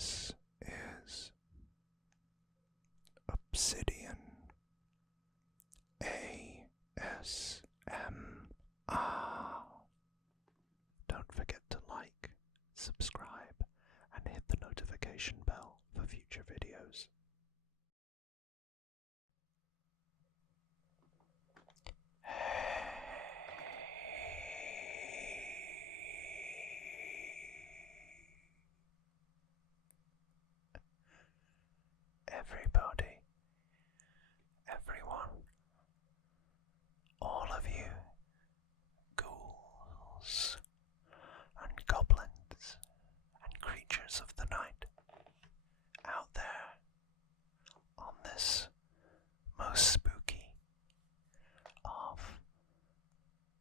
This is Obsidian ASMR. Don't forget to like, subscribe, and hit the notification bell for future videos. Everybody, everyone, all of you, ghouls and goblins and creatures of the night out there on this most spooky of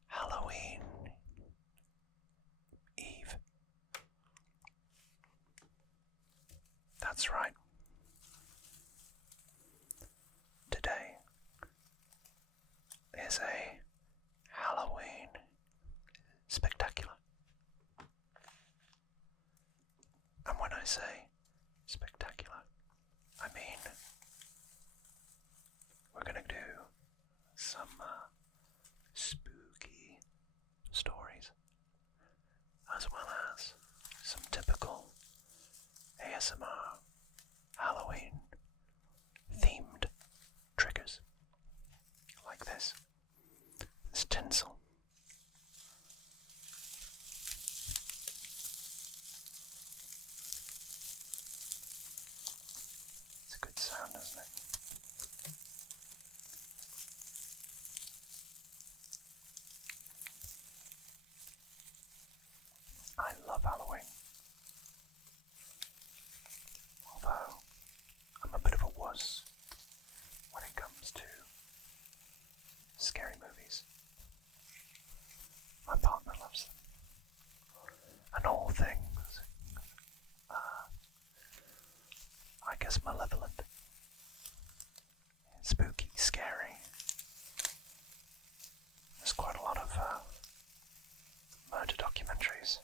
Halloween Eve. That's right. Today is a Halloween spectacular. And when I say spectacular, I mean we're going to do some spooky stories, as well as some typical ASMR Halloween themed triggers, like this tinsel. It's a good sound, isn't it? I love Halloween, although I'm a bit of a wuss when it comes to scary movies. My partner loves them, and all things, I guess, malevolent, spooky, scary. There's quite a lot of murder documentaries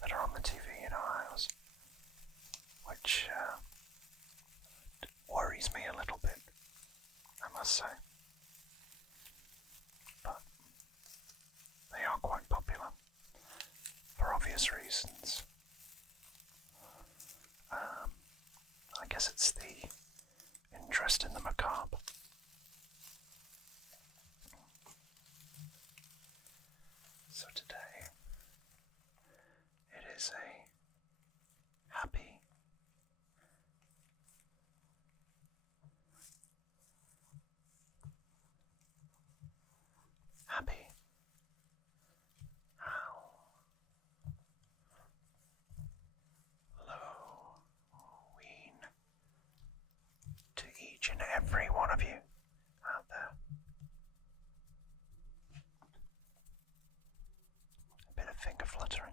that are on the TV in our house, which worries me a little bit, I must say. But they are quite popular for obvious reasons. I guess it's the interest in the macabre. So today it is a happy, Halloween to each and every one of you out there. A bit of finger fluttering.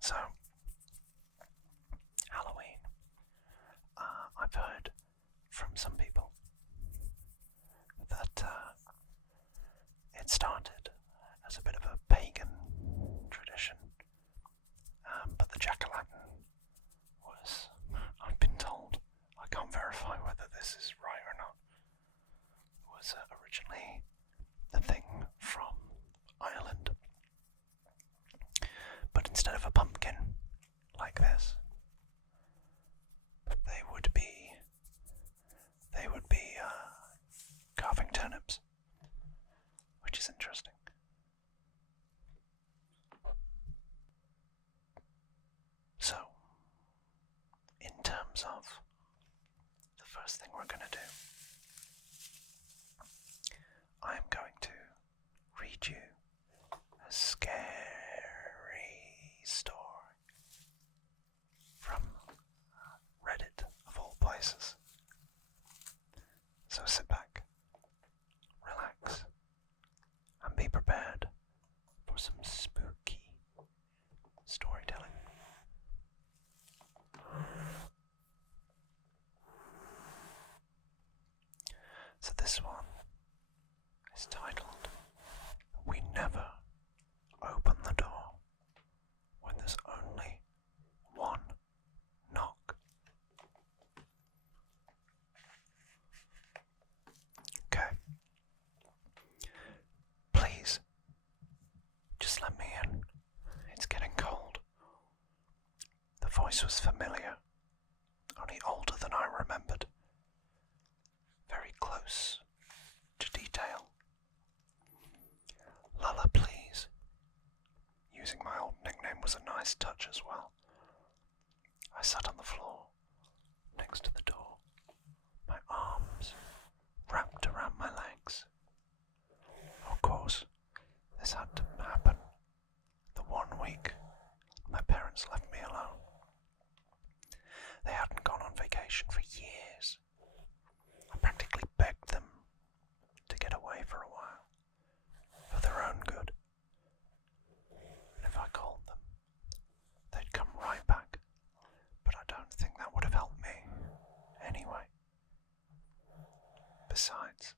So, Halloween. I've heard from some people that it started as a bit of a pagan tradition, but the jack-o'-lantern was, I've been told, I can't verify whether this is right or not, was originally a thing from Ireland. But instead of a pumpkin like this, they would be carving turnips, which is interesting. So, in terms of the first thing we're going to do, I am going to read you a scary story from Reddit, of all places. So sit back, relax, and be prepared for some spooky storytelling. let me in. It's getting cold. The voice was familiar, only older than I remembered. Very close to detail. Lulla, please. Using my old nickname was a nice touch as well. I sat on the floor, next to the door, my arms wrapped around my legs. Of course, this had to happen the 1 week my parents left me alone. They hadn't gone on vacation for years. I practically begged them to get away for a while, for their own good. And if I called them, they'd come right back, but I don't think that would have helped me anyway. Besides,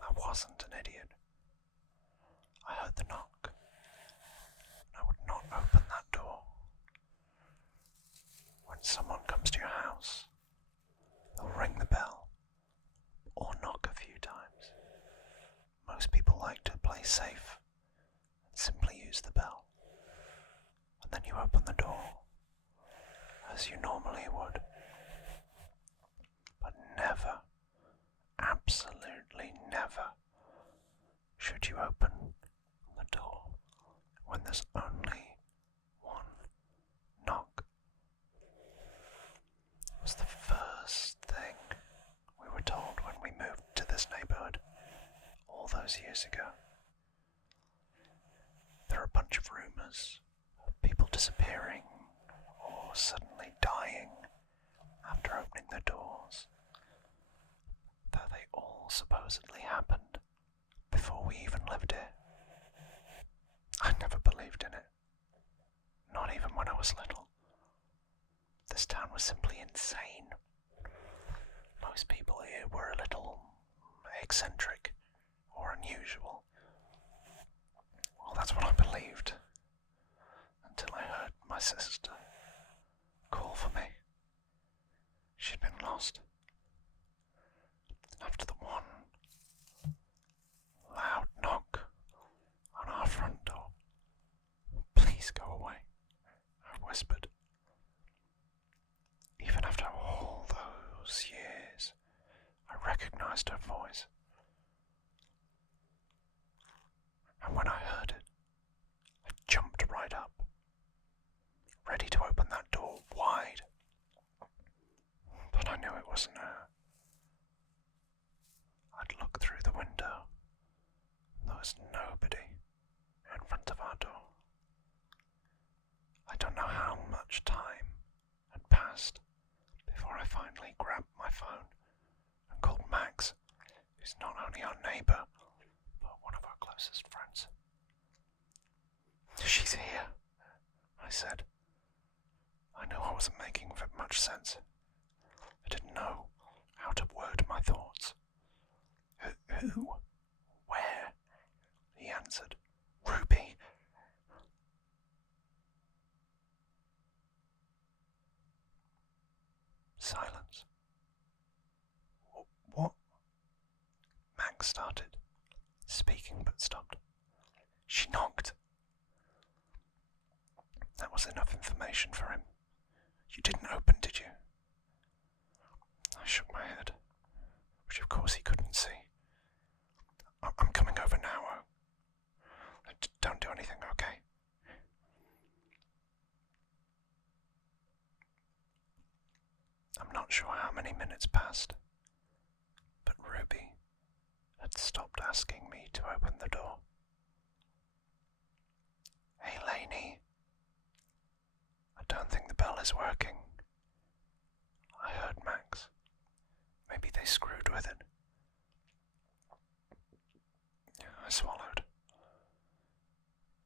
I wasn't an idiot. I heard the knock, and I would not open that door. When someone comes to your house, they'll ring the bell, or knock a few times. Most people like to play safe and simply use the bell. And then you open the door, as you normally would. But never, absolutely never, should you open the door when there's only one knock. It was the first thing we were told when we moved to this neighbourhood all those years ago. There are a bunch of rumours of people disappearing or suddenly dying after opening their doors, though they all supposedly happened before we even lived here. I never believed in it, not even when I was little. This town was simply insane. Most people here were a little eccentric or unusual. Well, that's what I believed, until I heard my sister call for me. She'd been lost. After the one loud knock on our front door, "Please go away," I whispered. Even after all those years, I recognized her voice. And when I heard it, I jumped right up, ready to open that door wide. But I knew it wasn't her. I'd looked through the window. There was nobody in front of our door. I don't know how much time had passed before I finally grabbed my phone and called Max, who's not only our neighbour, but one of our closest friends. "She's here," I said. I knew I wasn't making much sense. I didn't know how to word my thoughts. Who? Where? He answered. "Ruby." Silence. What? Max started, speaking but stopped. "She knocked." That was enough information for him. "You didn't open, did you?" I shook my head, which of course he couldn't see. I'm coming over now. Don't do anything, okay?" I'm not sure how many minutes passed, but Ruby had stopped asking me to open the door. "Hey, Lainey. I don't think the bell is working." I heard Max. Maybe they screwed with it. I swallowed.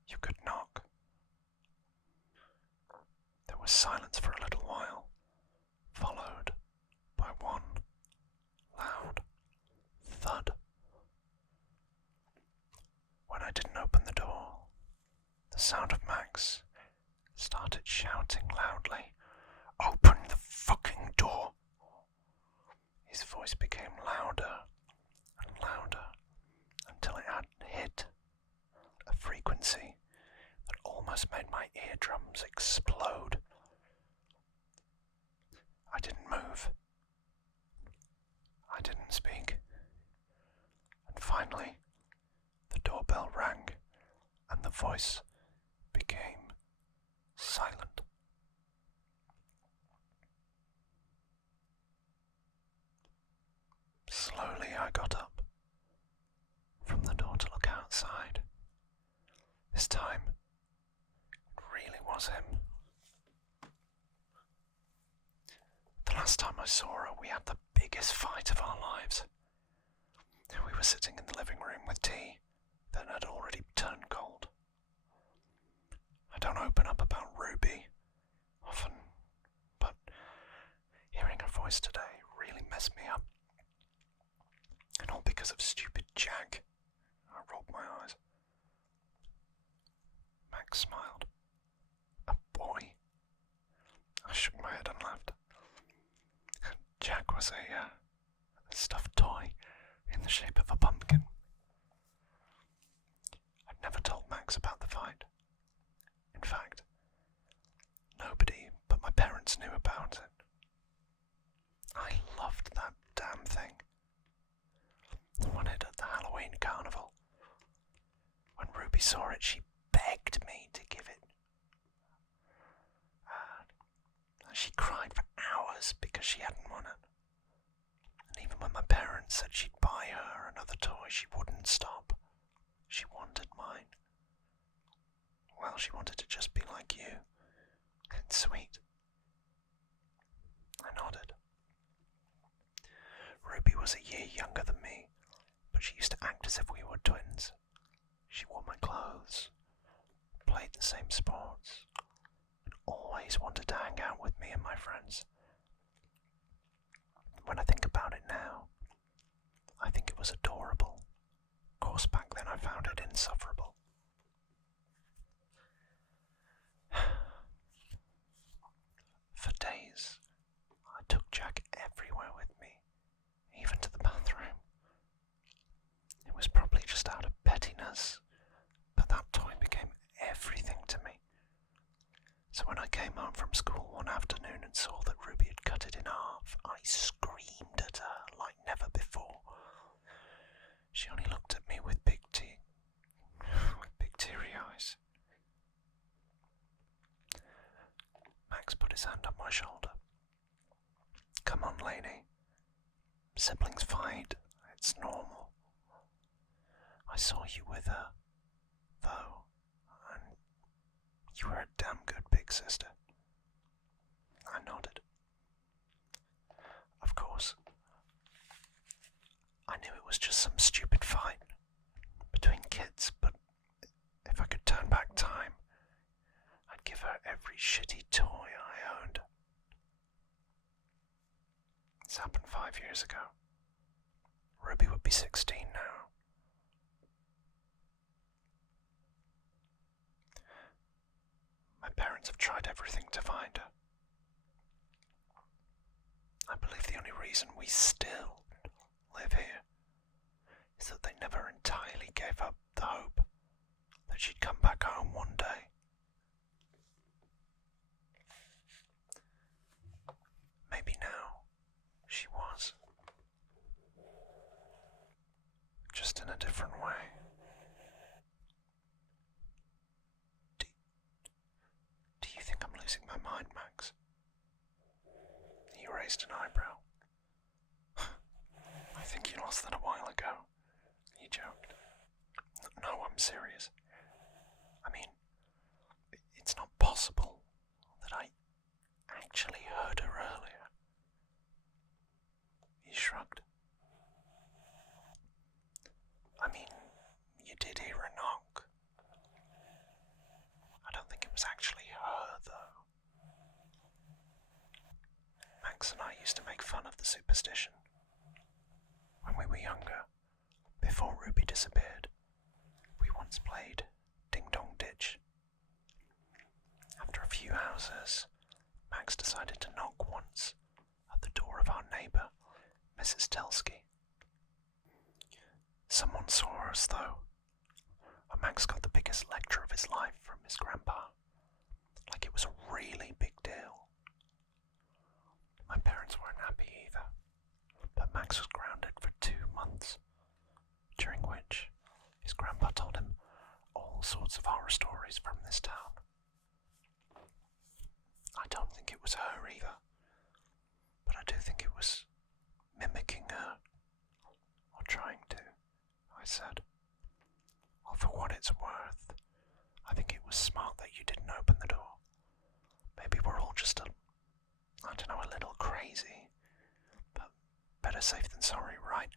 "You could knock." There was silence for a little while, followed by one loud thud. When I didn't open the door, the sound of Max started shouting loudly, "Open the fucking door!" His voice became louder and louder until it had hit a frequency almost made my eardrums explode. I didn't move. I didn't speak. And finally, the doorbell rang, and the voice became silent. Slowly I got up from the door to look outside. This time, it really was him. The last time I saw her, we had the biggest fight of our lives. We were sitting in the living room with tea that had already turned cold. I don't open up about Ruby often, but hearing her voice today really messed me up. And all because of stupid Jack. I rolled my eyes. Max smiled. A boy? I shook my head and laughed. Jack was a stuffed toy in the shape of a pumpkin. I'd never told Max about the fight. In fact, nobody but my parents knew about it. I loved that damn thing. I won it at the Halloween carnival. When Ruby saw it, she begged me to give it. She cried for hours because she hadn't won it. And even when my parents said she'd buy her another toy, she wouldn't stop. She wanted mine. Well, she wanted to just be like you. And sweet. I nodded. Ruby was a year younger than me, but she used to act as if we were twins. She wore my clothes, played the same sports, and always wanted to hang out with me and my friends. When I think about it now, I think it was adorable. Of course, back then I found it insufferable. For days, I took Jack everywhere with me, even to the bathroom. It was probably just out of pettiness, but that toy became everything to me. So when I came home from school one afternoon and saw that Ruby had cut it in half, I screamed at her like never before. She only looked at me with big teary eyes. Max put his hand on my shoulder. Come on, Lainey. Siblings fight. It's normal. I saw you with her, though, and you were a damn good big sister. I nodded. Of course, I knew it was just some stupid fight between kids, but if I could turn back time, I'd give her every shitty toy I owned. This happened 5 years ago. Ruby would be 16 now. My parents have tried everything to find her. I believe the only reason we still live here is that they never entirely gave up the hope that she'd come back home one day. Maybe now she was. Just in a different way. Do you think I'm losing my mind, Max? He raised an eyebrow. I think you lost that a while ago, he joked. No, I'm serious. I mean, it's not possible that I actually heard her earlier. He shrugged. I mean, you did hear a knock. I don't think it was actually her, though. Max and I used to make fun of the superstition. When we were younger, before Ruby disappeared, we once played Ding Dong Ditch. After a few houses, Max decided to knock once at the door of our neighbour, Mrs. Telsky. Someone saw us, though, and Max got the big biggest lecture of his life from his grandpa, like it was a really big deal. My parents weren't happy either, but Max was grounded for 2 months, during which his grandpa told him all sorts of horror stories from this town. I don't think it was her either, but I do think it was mimicking her, or trying to, I said. Well, for what it's worth, I think it was smart that you didn't open the door. Maybe we're all just a little crazy, but better safe than sorry, right?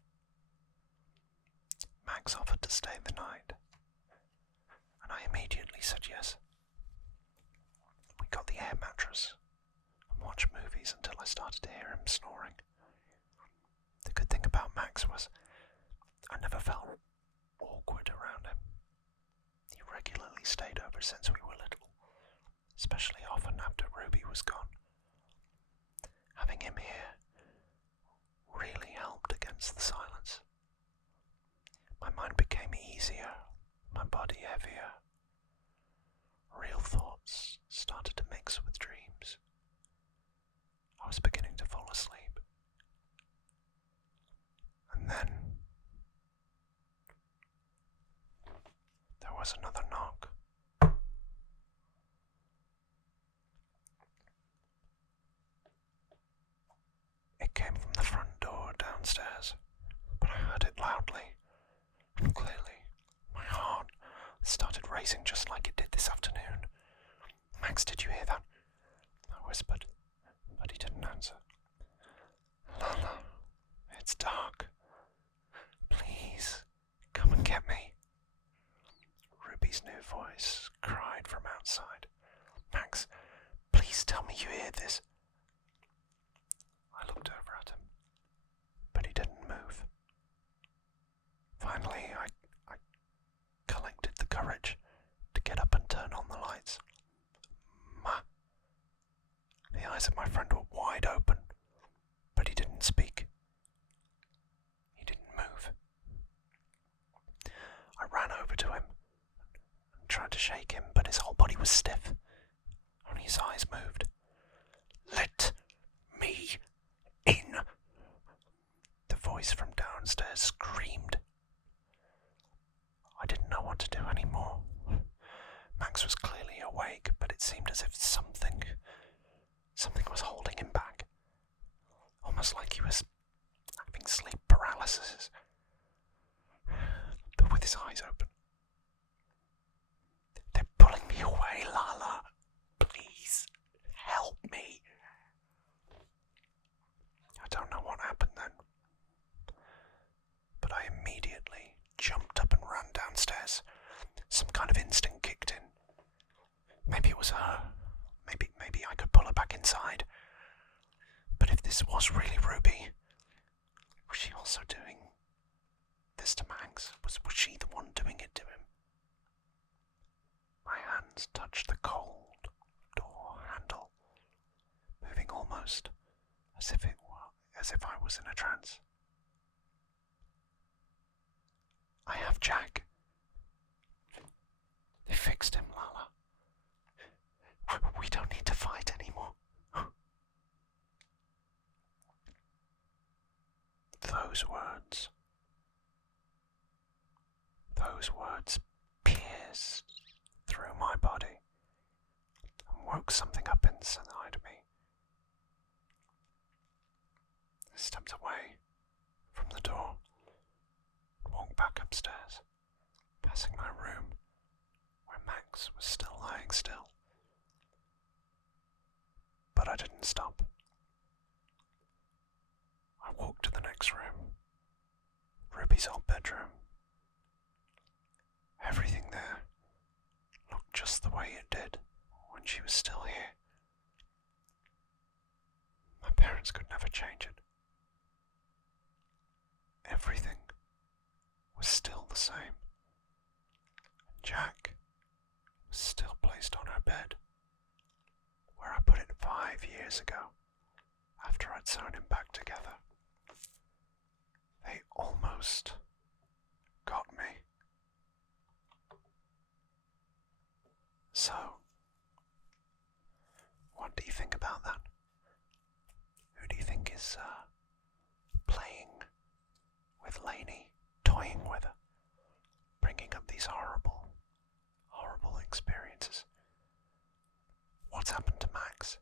Max offered to stay the night, and I immediately said yes. We got the air mattress and watched movies until I started to hear him snoring. The good thing about Max was I never felt awkward around him. He regularly stayed over since we were little, especially often after Ruby was gone. Having him here really helped against the silence. My mind became easier, my body heavier. Real thoughts started to mix with dreams. I was beginning to fall asleep. And then there was another knock. It came from the front door downstairs, but I heard it loudly and clearly. My heart started racing just like it did this afternoon. Max, did you hear that? I whispered, but he didn't answer. Lala, it's dark. Please, come and get me. Ruby's new voice cried from outside. Max, please tell me you hear this. I looked over at him, but he didn't move. Finally, I collected the courage to get up and turn on the lights. The eyes of my friend were wide open, but he didn't speak. He didn't move. I ran over to him and tried to shake him, but his whole body was stiff. Only his eyes moved. Let me in! The voice from downstairs screamed. I didn't know what to do anymore. Max was clearly awake, but it seemed as if something was holding him back. Almost like he was having sleep paralysis, but with his eyes open. They're pulling me away, Lala. Please, help me. I don't know what happened then, but I immediately jumped up and ran downstairs. Some kind of instinct kicked in. Maybe it was her. Maybe I could pull her back inside. But if this was really Ruby, was she also doing this to Max? Was she the one doing it to him? My hands touched the cold door handle, moving almost as if I was in a trance. I have Jack. They fixed him, Lala. We don't need to fight anymore. Those words pierced through my body and woke something up inside me. I stepped away from the door and walked back upstairs, passing my room where Max was still lying still. But I didn't stop. I walked to the next room, Ruby's old bedroom. Everything there looked just the way it did when she was still here. My parents could never change it. Everything was still the same. Jack was still placed on her bed, where I put it 5 years ago, after I'd sewn him back together. They almost got me. is playing with Lainey, toying with her, bringing up these horrible, horrible experiences. What's happened to Max?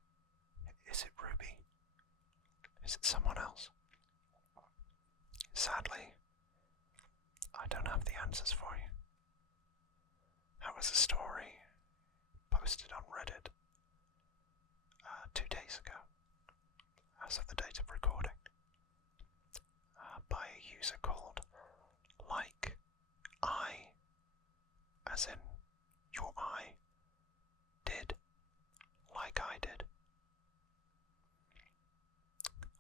Is it Ruby? Is it someone else? Sadly, I don't have the answers for you. That was a story posted on Reddit 2 days ago, as of the date of recording, by a user called Likeyedid, as in your eye did, like I did.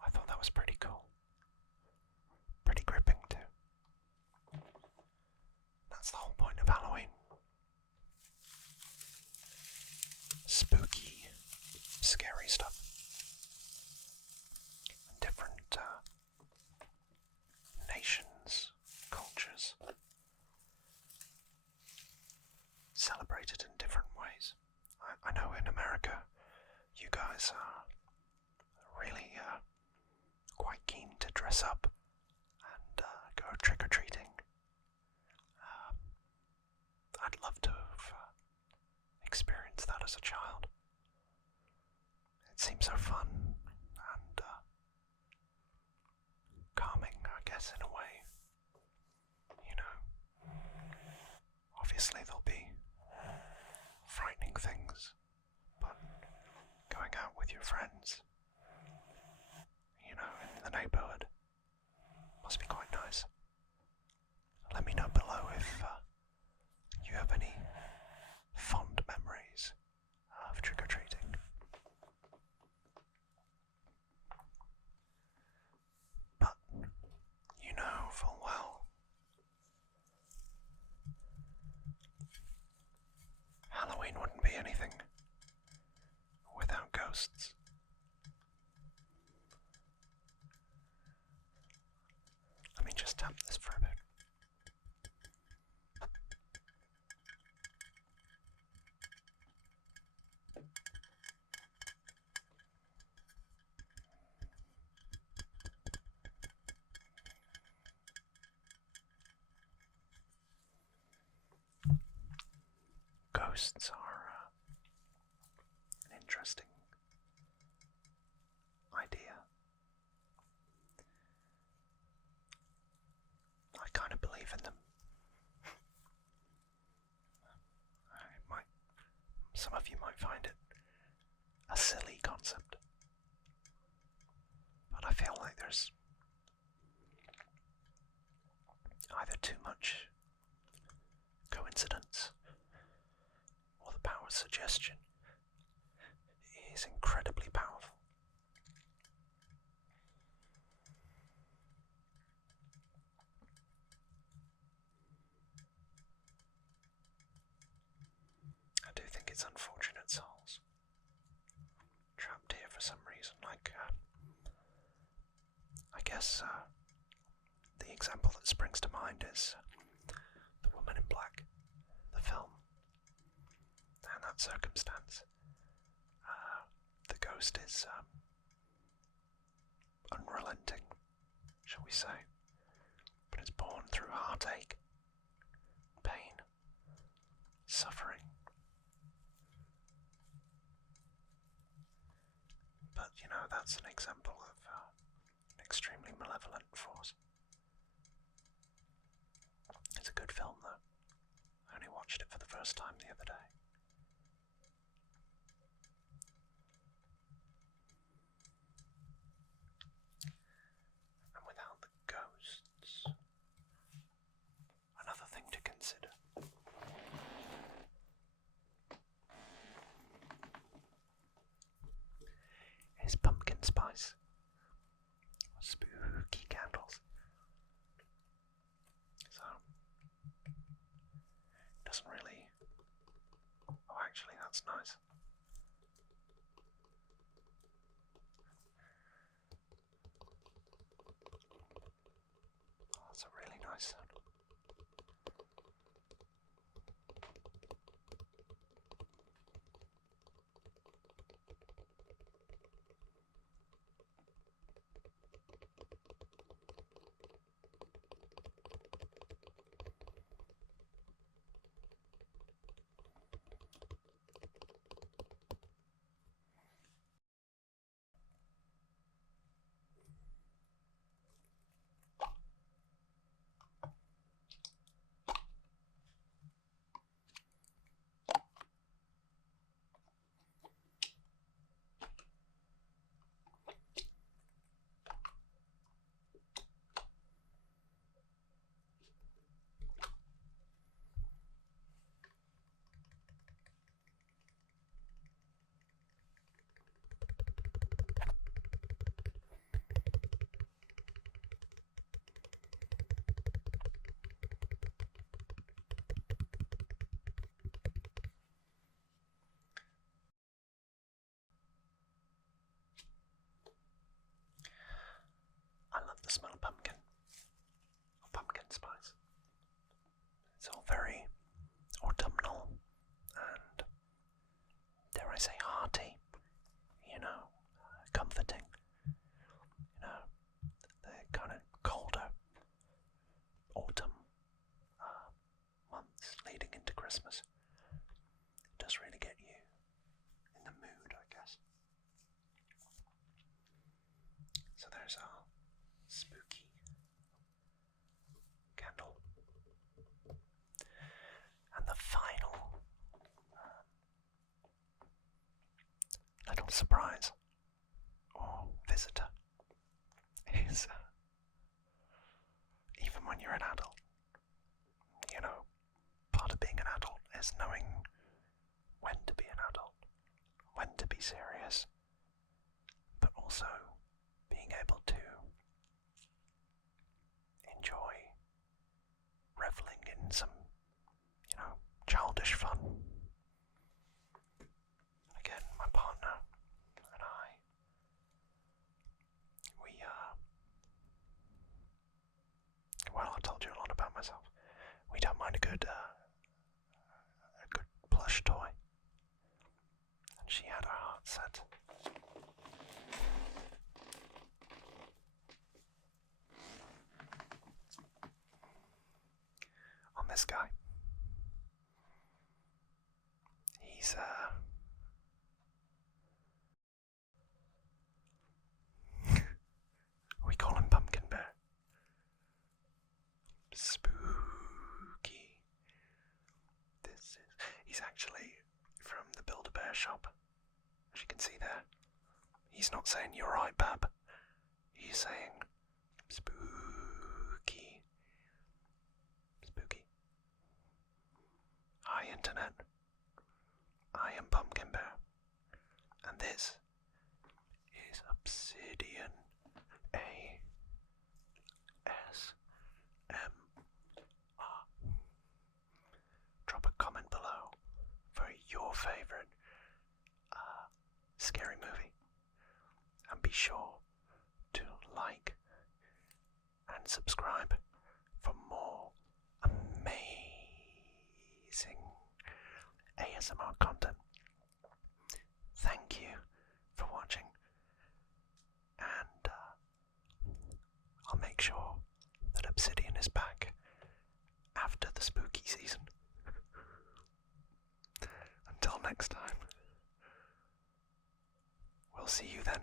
I thought that was pretty cool. Pretty gripping too. That's the whole point of Halloween. Spooky, scary stuff. Different nations, cultures, celebrated in different ways. I know in America, you guys are really quite keen to dress up and go trick-or-treating. I'd love to have experienced that as a child. It seems so fun and calming, I guess, in a way. You know, obviously there'll be frightening things, but going out with your friends, you know, in the neighbourhood, must be quite nice. Let me know below if you have any fond memories of trick-or-treating. But you know full well, Halloween wouldn't be anything without ghosts. Let me just tap this for a bit. Ghosts are an interesting idea. I kind of believe in them. Some of you might find it a silly concept, but I feel like there's either too much coincidence or the power of suggestion is incredibly powerful. I do think it's unfortunate souls trapped here for some reason, like I guess the example that springs to mind is The Woman in Black, the film. And that circumstance, the ghost is unrelenting, shall we say, but it's born through heartache, pain, suffering. But, you know, that's an example of an extremely malevolent force. It's a good film, though. I only watched it for the first time the other day. And without the ghosts, another thing to consider. Is pumpkin spice. Spooky candles. So, it doesn't really... Oh, actually, that's nice. Oh, that's a really nice sound. smell pumpkin. Or pumpkin spice. It's all very autumnal and, dare I say, hearty. Comforting. The kind of colder autumn months leading into Christmas. It does really get you in the mood, I guess. So there's our spooky candle. And the final little surprise or visitor is even when you're an adult, part of being an adult is knowing when to be an adult, when to be serious, but also being able to enjoy reveling in some, childish fun. Again, my partner and I, I told you a lot about myself. We don't mind a good plush toy. And she had her heart set on this guy. He's we call him Pumpkin Bear. Spooky. He's actually from the Build-A-Bear shop. As you can see there. He's not saying you're right, Bab. He's saying spooky. Spooky. Hi, Internet. I am Pumpkin Bear. And this is Obsidian ASMR. Drop a comment below for your favourite scary movie. And be sure to like and subscribe for more amazing ASMR content. Thank you for watching, and I'll make sure that Obsidian is back after the spooky season. Until next time, we'll see you then.